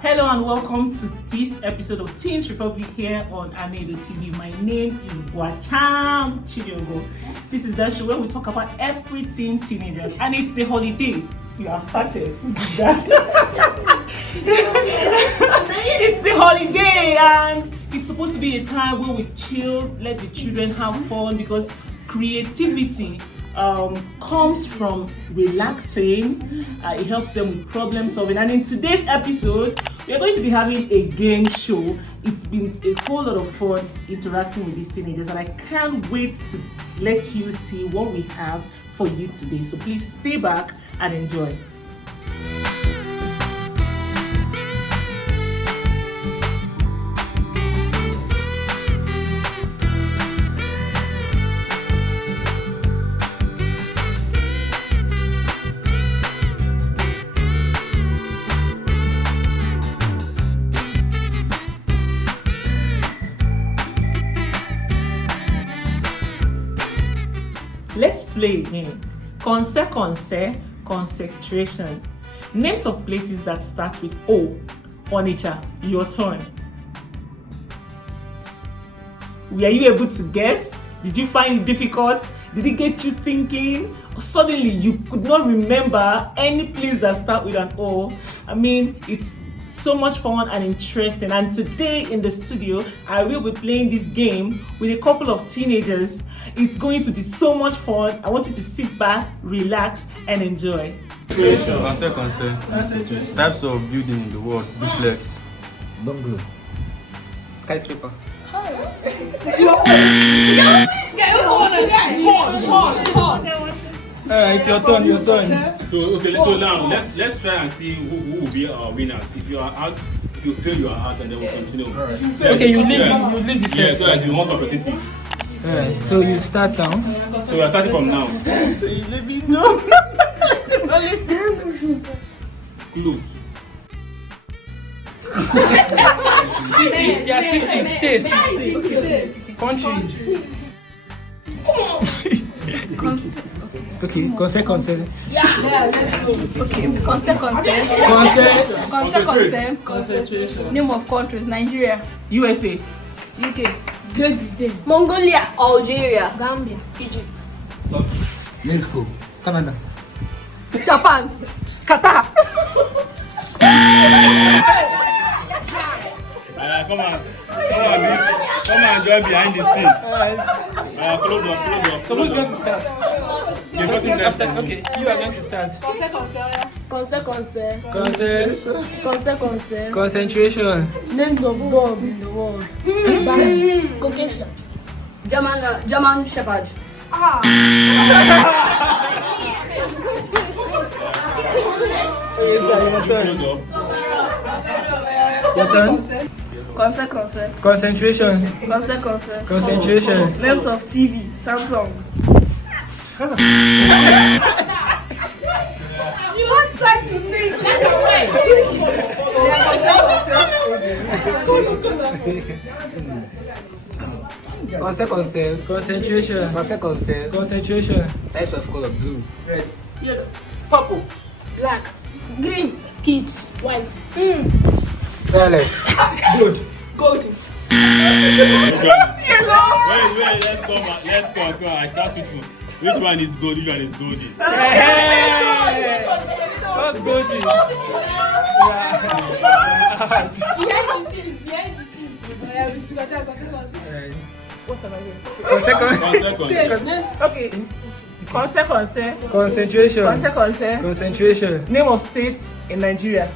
Hello and welcome to this episode of Teens Republic here on AnaedoTV. My name is Boacham Chidiogo. This is the show where we talk about everything teenagers, and it's the holiday. You have started. It's the holiday and it's supposed to be a time where we chill, let the children have fun, because creativity comes from relaxing. It helps them with problem solving. And in today's episode, we are going to be having a game show. It's been a whole lot of fun interacting with these teenagers, and I can't wait to let you see what we have for you today. So please stay back and enjoy. Let's play again. Concentration. Names of places that start with O. Onitsha, your turn. Were you able to guess? Did you find it difficult? Did it get you thinking? Or suddenly you could not remember any place that start with an O? I mean, it's so much fun and interesting. And today in the studio, I will be playing this game with a couple of teenagers. It's going to be so much fun. I want you to sit back, relax, and enjoy. Concentration. Types of building in the world. Duplex. Bungalow. Skyscraper. It's your turn. So now let's try and see who will be our winners. If you are out, if you fail, you are out, and then we'll continue. Okay, you leave the set. Yeah, so that you want competitive. Alright, so you start now. So we are starting from now. So you let me know. Clothes. Cities, they are cities, states, countries. Okay, concern. Concentration. Name of countries: Nigeria, USA. UK, Great Britain, Mongolia, Algeria, Gambia, Egypt, Mexico. Canada. Japan, Qatar. Come on, join behind the scene. Close up. So who's going to start? The person next. Okay, you are going to start. Concentration. Names of dogs in the world: Caucasian, German Shepherd. Yes, sir, your turn. Concentration. Names of TV: Samsung. You want time to think? Concentration. Types of color: blue. Red. Yellow, purple, black, green, peach, white, Violet. Good. golden. Wait, let's go. I start with you. Which one is gold? Which one is golden? Hey! What's golden? Behind the scenes. What am I doing? Concentration. Name of states in Nigeria: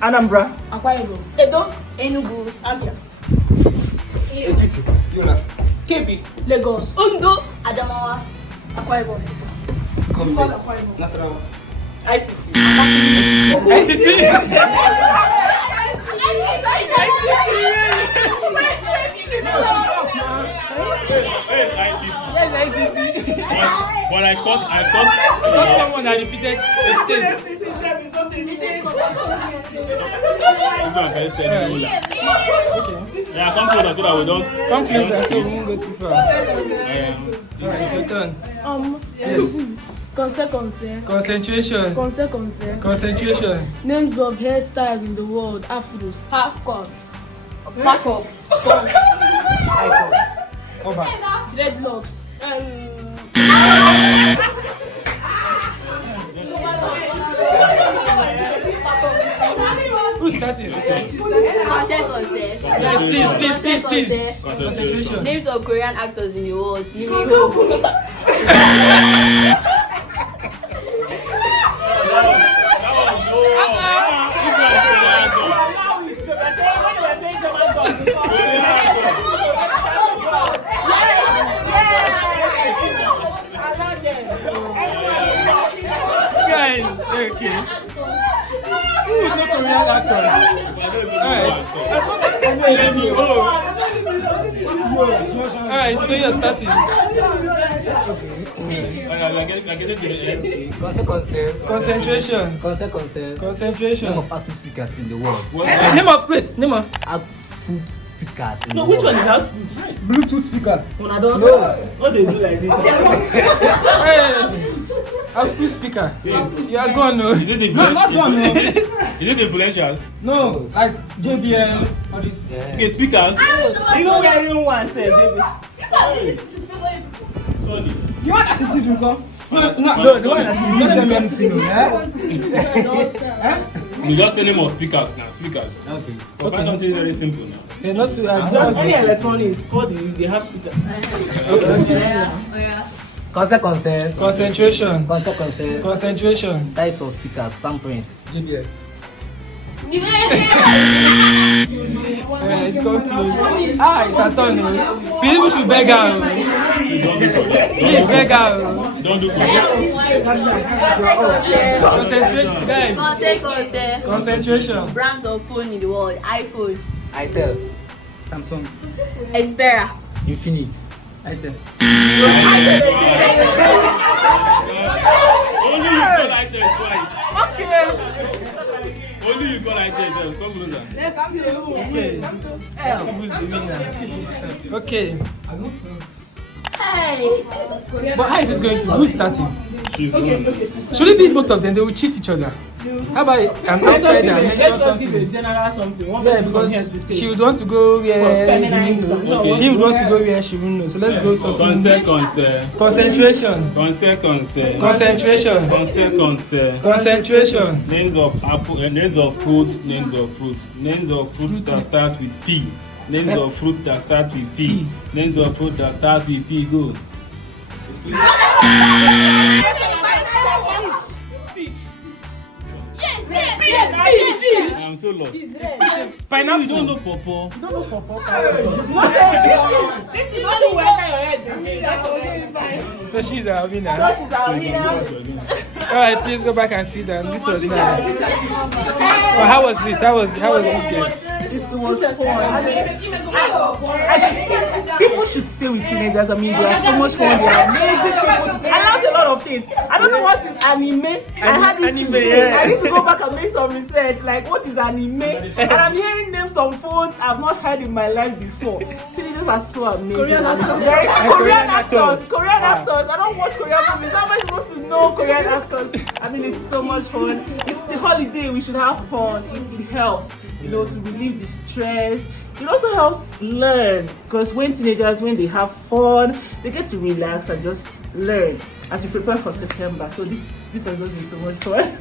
Anambra, Akwa Ibom, Edo, Enugu, Abia, Kebbi, Lagos, Ondo, Adamawa, Akwa Ibom, Nasarawa. ICT. But I thought Someone that repeated the state. Yeah, come closer so that we don't. Come closer so we won't go too far. Alright, it's your turn. Yes. Concentration. Concentration. Names of hairstyles in the world. Afro. Half cut. Back up. Cycle. Over. Dreadlocks. Who's starting? Concert. Yes, please. Concentration. Names of Korean actors in the world. Give me hope. Guys, okay. Who is not Korean actors? Alright, so you're starting. Concentration. Concentration. Name of output speakers in the world. Name of. Output speakers in No, the which world. one is output? Bluetooth speaker. When I don't start, what they do like this? Output speaker. You are gone, no? Is it the No, not one. No. Is it the influentials? No, like JBL or this. Okay, speakers. You know where everyone says, baby. Sorry. You want us to do come? No, the one that you not tell me anything, eh? We just the name of speakers now. Speakers. Okay. But find something very simple now. They're not too Just any electronics, called they have speaker. Concentration. Concentration. Types of speakers, samples. JBL. It's gone close. It's a turn. People should beg her. Don't do for that. Please beg her. Don't do for that. Concentration, guys. Concentration. Brands of phone in the world. iPhone. Itel. Samsung. Xperia. Infinix. Itel. Only you call like that twice. Okay. Only you call like that. Come closer. Okay. Who's the winner? Okay. But how is this going to? Who's starting? She's the one. Should it be both of them? They will cheat each other. How about an outsider mention Let's just give a something? general something. One Yeah, person from here to because say. she would want to go For where feminine he wouldn't something. know. No, He would want to go where she wouldn't know. So let's go something. Concentration. Concentration. Names of apple, names of fruits, names of fruits that start with P. Names of fruits that start with P. Names of fruit that start with P. Go. I'm so lost. By now you don't know Popo. So she's our winner. She's our winner. Alright, please go back and sit down. This was nice. Well, how was it? How was this game? It was fun. I mean, people should stay with teenagers. I mean, they are so much fun. They are amazing people. To stay. I learned a lot of things. I don't know what is anime. I had it today. I need to go back and make some research. Like, what is anime? And I'm hearing names on phones I've not heard in my life before. Teenagers are so amazing. Korean actors. I don't watch Korean movies. How am I supposed to know Korean actors? I mean, it's so much fun. It's the holiday. We should have fun. It helps, you know, to relieve the stress. It also helps learn, because when they have fun, they get to relax and just learn as we prepare for September. So this has always been so much fun.